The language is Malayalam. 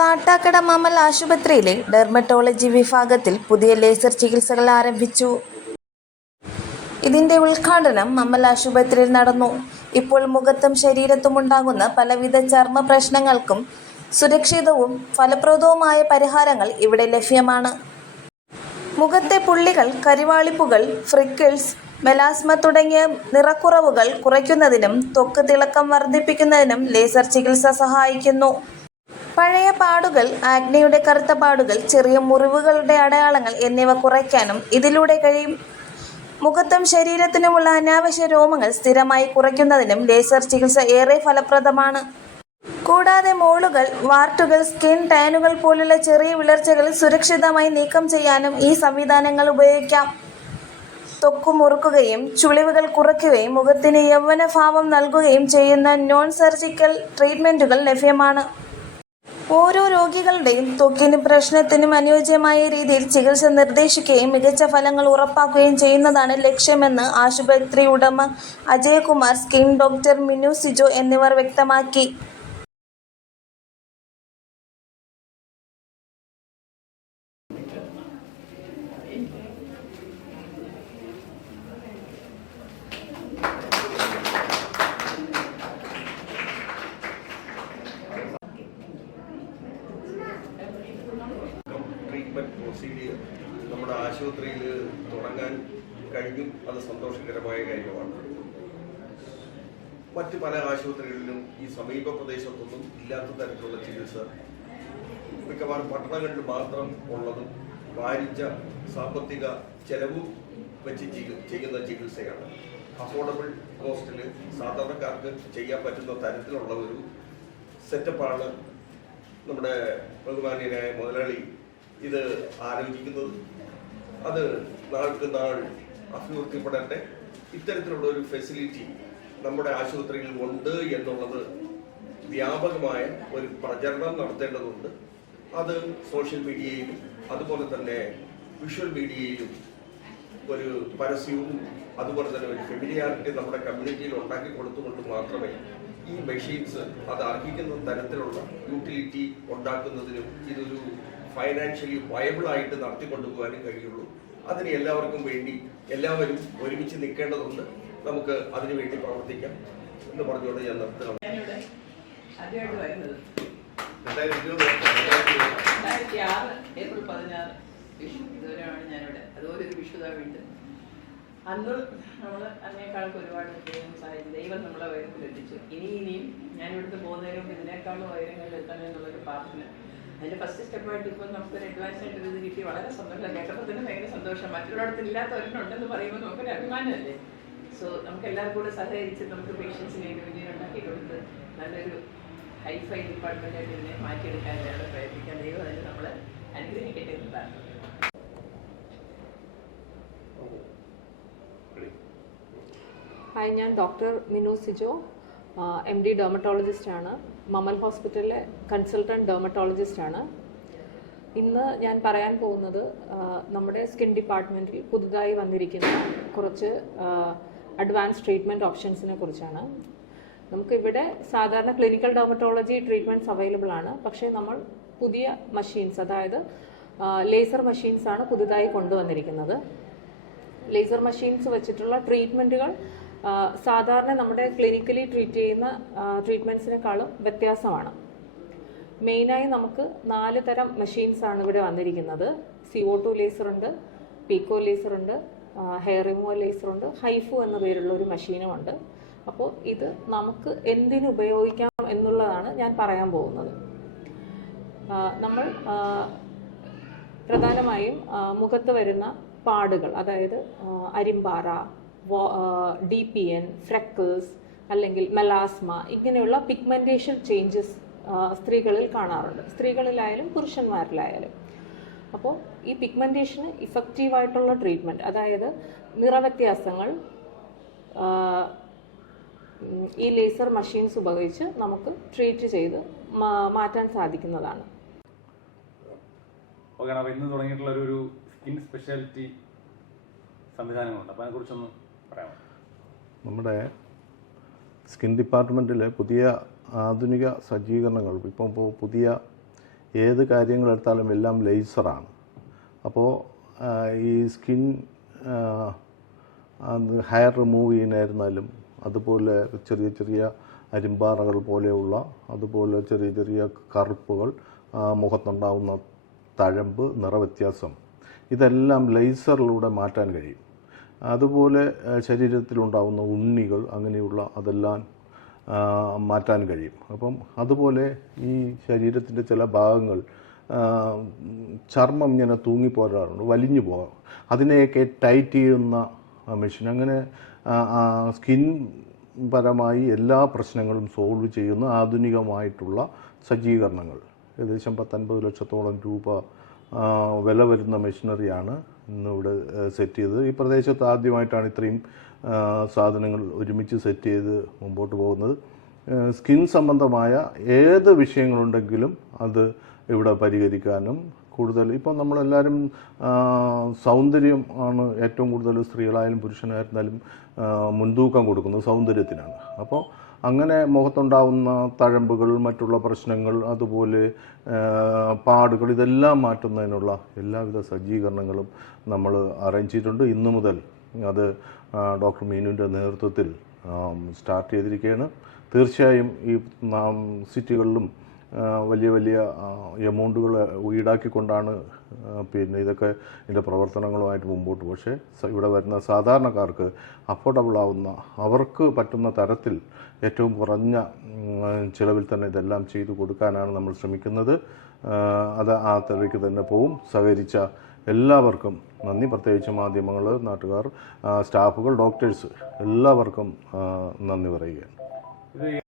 കാട്ടാക്കട മമ്മൽ ആശുപത്രിയിലെ ഡെർമറ്റോളജി വിഭാഗത്തിൽ പുതിയ ലേസർ ചികിത്സകൾ ആരംഭിച്ചു. ഇതിന്റെ ഉദ്ഘാടനം മമ്മൽ ആശുപത്രിയിൽ നടന്നു. ഇപ്പോൾ മുഖത്തും ശരീരത്തും ഉണ്ടാകുന്ന പലവിധ ചർമ്മ പ്രശ്നങ്ങൾക്കും സുരക്ഷിതവും ഫലപ്രദവുമായ പരിഹാരങ്ങൾ ഇവിടെ ലഭ്യമാണ്. മുഖത്തെ പുള്ളികൾ, കരിവാളിപ്പുകൾ, ഫ്രിക്കിൾസ്, മെലാസ്മ തുടങ്ങിയ നിറക്കുറവുകൾ കുറയ്ക്കുന്നതിനും ത്വക്ക് തിളക്കം വർദ്ധിപ്പിക്കുന്നതിനും ലേസർ ചികിത്സ സഹായിക്കുന്നു. പഴയ പാടുകൾ, ആഗ്നയുടെ കറുത്ത പാടുകൾ, ചെറിയ മുറിവുകളുടെ അടയാളങ്ങൾ എന്നിവ കുറയ്ക്കാനും ഇതിലൂടെ കഴിയും. മുഖത്തും ശരീരത്തിനുമുള്ള അനാവശ്യ രോമങ്ങൾ സ്ഥിരമായി കുറയ്ക്കുന്നതിനും ലേസർ ചികിത്സ ഏറെ ഫലപ്രദമാണ്. കൂടാതെ മോളുകൾ, വാർട്ടുകൾ, സ്കിൻ ടാനുകൾ പോലുള്ള ചെറിയ വിളർച്ചകൾ സുരക്ഷിതമായി നീക്കം ചെയ്യാനും ഈ സംവിധാനങ്ങൾ ഉപയോഗിക്കാം. ത്വക്ക് മുറുക്കുകയും ചുളിവുകൾ കുറയ്ക്കുകയും മുഖത്തിന് യൗവനഭാവം നൽകുകയും ചെയ്യുന്ന നോൺ സർജിക്കൽ ട്രീറ്റ്മെൻറ്റുകൾ ലഭ്യമാണ്. ഓരോ രോഗികളുടെയും ത്വക്കിന് പ്രശ്നത്തിനും അനുയോജ്യമായ രീതിയിൽ ചികിത്സ നിർദ്ദേശിക്കുകയും മികച്ച ഫലങ്ങൾ ഉറപ്പാക്കുകയും ചെയ്യുന്നതാണ് ലക്ഷ്യമെന്ന് ആശുപത്രി ഉടമ അജയകുമാർ, സ്കിൻ ഡോക്ടർ മിനു സിജോ എന്നിവർ വ്യക്തമാക്കി. പ്രൊസീഡിയർ നമ്മുടെ ആശുപത്രിയിൽ തുടങ്ങാൻ കഴിഞ്ഞും അത് സന്തോഷകരമായ കാര്യമാണ്. മറ്റ് പല ആശുപത്രികളിലും ഈ സമീപ പ്രദേശത്തൊന്നും ഇല്ലാത്ത തരത്തിലുള്ള ചികിത്സ മിക്കവാറും പട്ടണങ്ങളിൽ മാത്രം ഉള്ളതും ഭാരിച്ച സാമ്പത്തിക ചെലവും വെച്ച് ചെയ്യുന്ന ചികിത്സയാണ്. അഫോർഡബിൾ കോസ്റ്റിൽ സാധാരണക്കാർക്ക് ചെയ്യാൻ പറ്റുന്ന തരത്തിലുള്ള ഒരു സെറ്റപ്പാണ് നമ്മുടെ ബഹുമാന്യനായ മുതലാളി ഇത് ആലോചിക്കുന്നത്. അത് നാൾക്ക് നാൾ അഭിവൃദ്ധിപ്പെടട്ടെ. ഇത്തരത്തിലുള്ള ഒരു ഫെസിലിറ്റി നമ്മുടെ ആശുപത്രിയിൽ ഉണ്ട് എന്നുള്ളത് വ്യാപകമായ ഒരു പ്രചരണം നടത്തേണ്ടതുണ്ട്. അത് സോഷ്യൽ മീഡിയയിലും അതുപോലെ തന്നെ വിഷ്വൽ മീഡിയയിലും ഒരു പരസ്യവും അതുപോലെ തന്നെ ഒരു ഫെമിലിയാരിറ്റി നമ്മുടെ കമ്മ്യൂണിറ്റിയിൽ ഉണ്ടാക്കി കൊടുത്തുകൊണ്ട് മാത്രമേ ഈ മെഷീൻസ് അത് അർഹിക്കുന്ന തരത്തിലുള്ള യൂട്ടിലിറ്റി ഉണ്ടാക്കുന്നതിനും ഇതൊരു ഫൈനാൻഷ്യലി വയബിൾ ആയിട്ട് നടത്തിക്കൊണ്ടുപോകാനും കഴിയുള്ളൂ. അതിന് എല്ലാവർക്കും വേണ്ടി എല്ലാവരും ഒരുമിച്ച് നിൽക്കേണ്ടതുണ്ട്. നമുക്ക് അതിനുവേണ്ടി പ്രവർത്തിക്കാം എന്ന് പറഞ്ഞുകൊണ്ട് ഞാൻ നിർത്തുകയാണ്. ഏപ്രിൽ 16 ഇതുവരെയാണ് ഞാനിവിടെ. അതുപോലെ ഒരു വിഷുതാവുണ്ട്. അന്ന് നമ്മൾ അതിനേക്കാൾക്ക് ഒരുപാട് ദൈവം നമ്മളെ ഉയരത്തിലെത്തിച്ചു. ഇനിയും ഞാനിവിടുന്ന് പോകുന്നതിനും ഇതിനേക്കാളും ഉയരങ്ങളിൽ എത്തണമെന്നുള്ളൊരു പ്രാർത്ഥന. അതിൻ്റെ ഫസ്റ്റ് സ്റ്റെപ്പായിട്ട് ഇപ്പോൾ നമുക്കൊരു അഡ്വാൻസ് ആയിട്ട് ഇത് കിട്ടി. വളരെ സന്തോഷം. കേട്ടപ്പോൾ തന്നെ ഭയങ്കര സന്തോഷം. മറ്റുള്ളവർക്ക് ഇല്ലാത്ത ഒരെണ്ണുണ്ടെന്ന് പറയുമ്പോൾ നമുക്കൊരു അഭിമാനമല്ലേ. സോ നമുക്ക് എല്ലാവർക്കും കൂടെ സഹകരിച്ച് നമുക്ക് പേഷ്യൻസിനെ ഉണ്ടാക്കി കൊടുത്ത് നല്ലൊരു ഹൈഫൈ ഡിപ്പാർട്ട്മെൻറ്റായിട്ട് ഇതിനെ മാറ്റിയെടുക്കാൻ എല്ലാവരും പ്രയത്നിക്കാൻ. ദൈവം അതിന് നമ്മൾ അനുഗ്രഹിക്കട്ടെ എന്നതാണ്. ഹായ്, ഞാൻ ഡോക്ടർ മിനു സിജോ, MD ഡെർമറ്റോളജിസ്റ്റാണ്. മമ്മൽ ഹോസ്പിറ്റലിലെ കൺസൾട്ടൻറ്റ് ഡെർമറ്റോളജിസ്റ്റാണ്. ഇന്ന് ഞാൻ പറയാൻ പോകുന്നത് നമ്മുടെ സ്കിൻ ഡിപ്പാർട്ട്മെൻറ്റിൽ പുതുതായി വന്നിരിക്കുന്ന കുറച്ച് അഡ്വാൻസ് ട്രീറ്റ്മെൻറ്റ് ഓപ്ഷൻസിനെ കുറിച്ചാണ്. നമുക്കിവിടെ സാധാരണ ക്ലിനിക്കൽ ഡെർമറ്റോളജി ട്രീറ്റ്മെൻറ്റ്സ് അവൈലബിൾ ആണ്. പക്ഷേ നമ്മൾ പുതിയ മഷീൻസ്, അതായത് ലേസർ മഷീൻസാണ് പുതുതായി കൊണ്ടുവന്നിരിക്കുന്നത്. ലേസർ മഷീൻസ് വെച്ചിട്ടുള്ള ട്രീറ്റ്മെൻറ്റുകൾ സാധാരണ നമ്മുടെ ക്ലിനിക്കലി ട്രീറ്റ് ചെയ്യുന്ന ട്രീറ്റ്മെൻറ്റ്സിനേക്കാളും വ്യത്യാസമാണ്. മെയിനായി നമുക്ക് 4 തരം മെഷീൻസാണ് ഇവിടെ വന്നിരിക്കുന്നത്. CO2 ലേസറുണ്ട്, പീക്കോ ലേസറുണ്ട്, ഹെയർ റിമൂവൽ ലേസറുണ്ട്, ഹൈഫു എന്ന പേരുള്ള ഒരു മെഷീനുമുണ്ട്. അപ്പോൾ ഇത് നമുക്ക് എന്തിനു ഉപയോഗിക്കാം എന്നുള്ളതാണ് ഞാൻ പറയാൻ പോകുന്നത്. നമ്മൾ പ്രധാനമായും മുഖത്ത് വരുന്ന പാടുകൾ, അതായത് അരിമ്പാറ, DPN, ഫ്രെക്കിൾസ് അല്ലെങ്കിൽ മെലാസ്മ, ഇങ്ങനെയുള്ള പിഗ്മെൻറ്റേഷൻ ചേഞ്ചസ് സ്ത്രീകളിൽ കാണാറുണ്ട്. സ്ത്രീകളിലായാലും പുരുഷന്മാരിലായാലും. അപ്പോൾ ഈ പിഗ്മെൻറ്റേഷന് ഇഫക്റ്റീവായിട്ടുള്ള ട്രീറ്റ്മെൻറ്റ്, അതായത് നിറവ്യത്യാസങ്ങൾ ഈ ലേസർ മഷീൻസ് ഉപയോഗിച്ച് നമുക്ക് ട്രീറ്റ് ചെയ്ത് മാറ്റാൻ സാധിക്കുന്നതാണ്. ഓക്കെ, അപ്പോൾ ഇന്ന് തുടങ്ങിയിട്ടുള്ള ഒരു സ്കിൻ സ്പെഷ്യാലിറ്റി സംവിധാനങ്ങളുണ്ട്. അപ്പോൾ അതിനെക്കുറിച്ചൊന്ന് പറയാമോ? നമ്മുടെ സ്കിൻ ഡിപ്പാർട്ട്മെൻറ്റിൽ പുതിയ ആധുനിക സജ്ജീകരണങ്ങൾ, ഇപ്പം പുതിയ ഏത് കാര്യങ്ങളെടുത്താലും എല്ലാം ലേസറാണ്. അപ്പോൾ ഈ സ്കിൻ ഹെയർ റിമൂവ് ചെയ്യാനായിരുന്നാലും അതുപോലെ ചെറിയ ചെറിയ അരിമ്പാറകൾ പോലെയുള്ള അതുപോലെ ചെറിയ ചെറിയ കറുപ്പുകൾ, മുഖത്തുണ്ടാകുന്ന തഴമ്പ്, നിറവ്യത്യാസം, ഇതെല്ലാം ലേസറിലൂടെ മാറ്റാൻ കഴിയും. അതുപോലെ ശരീരത്തിലുണ്ടാകുന്ന ഉണ്ണികൾ അങ്ങനെയുള്ള അതെല്ലാം മാറ്റാൻ കഴിയും. അപ്പം അതുപോലെ ഈ ശരീരത്തിൻ്റെ ചില ഭാഗങ്ങൾ ചർമ്മം ഇങ്ങനെ തൂങ്ങിപ്പോരാറുണ്ട്, വലിഞ്ഞു പോകാം. അതിനെയൊക്കെ ടൈറ്റ് ചെയ്യുന്ന മെഷീൻ, അങ്ങനെ സ്കിൻ പരമായി എല്ലാ പ്രശ്നങ്ങളും സോൾവ് ചെയ്യുന്ന ആധുനികമായിട്ടുള്ള സജ്ജീകരണങ്ങൾ. ഏകദേശം 10-50 ലക്ഷത്തോളം രൂപ വില വരുന്ന മെഷീനറിയാണ് ഇന്നിവിടെ സെറ്റ് ചെയ്തത്. ഈ പ്രദേശത്ത് ആദ്യമായിട്ടാണ് ഇത്രയും സാധനങ്ങൾ ഒരുമിച്ച് സെറ്റ് ചെയ്ത് മുമ്പോട്ട് പോകുന്നത്. സ്കിൻ സംബന്ധമായ ഏത് വിഷയങ്ങളുണ്ടെങ്കിലും അത് ഇവിടെ പരിഹരിക്കാനും കൂടുതൽ ഇപ്പം നമ്മളെല്ലാവരും സൗന്ദര്യം ആണ് ഏറ്റവും കൂടുതൽ, സ്ത്രീകളായാലും പുരുഷനായിരുന്നാലും മുൻതൂക്കം കൊടുക്കുന്നത് സൗന്ദര്യത്തിനാണ്. അപ്പോൾ അങ്ങനെ മുഖത്തുണ്ടാവുന്ന തഴമ്പുകൾ, മറ്റുള്ള പ്രശ്നങ്ങൾ, അതുപോലെ പാടുകൾ, ഇതെല്ലാം മാറ്റുന്നതിനുള്ള എല്ലാവിധ സജ്ജീകരണങ്ങളും നമ്മൾ അറേഞ്ച് ചെയ്തിട്ടുണ്ട്. ഇന്നു മുതൽ അത് ഡോക്ടർ മീനുവിൻ്റെ നേതൃത്വത്തിൽ സ്റ്റാർട്ട് ചെയ്തിരിക്കുകയാണ്. തീർച്ചയായും ഈ സിറ്റികളിലും വലിയ വലിയ എമൗണ്ടുകൾ ഈടാക്കിക്കൊണ്ടാണ് പിന്നെ ഇതൊക്കെ ഇതിൻ്റെ പ്രവർത്തനങ്ങളുമായിട്ട് മുമ്പോട്ട്. പക്ഷേ ഇവിടെ വരുന്ന സാധാരണക്കാർക്ക് അഫോർഡബിൾ ആവുന്ന, അവർക്ക് പറ്റുന്ന തരത്തിൽ ഏറ്റവും കുറഞ്ഞ ചിലവിൽ തന്നെ ഇതെല്ലാം ചെയ്തു കൊടുക്കാനാണ് നമ്മൾ ശ്രമിക്കുന്നത്. അത് ആ തരയ്ക്ക് തന്നെ പോവും. സഹകരിച്ച എല്ലാവർക്കും നന്ദി. പ്രത്യേകിച്ച് മാധ്യമങ്ങൾ, നാട്ടുകാർ, സ്റ്റാഫുകൾ, ഡോക്ടേഴ്സ് എല്ലാവർക്കും നന്ദി പറയുകയാണ്.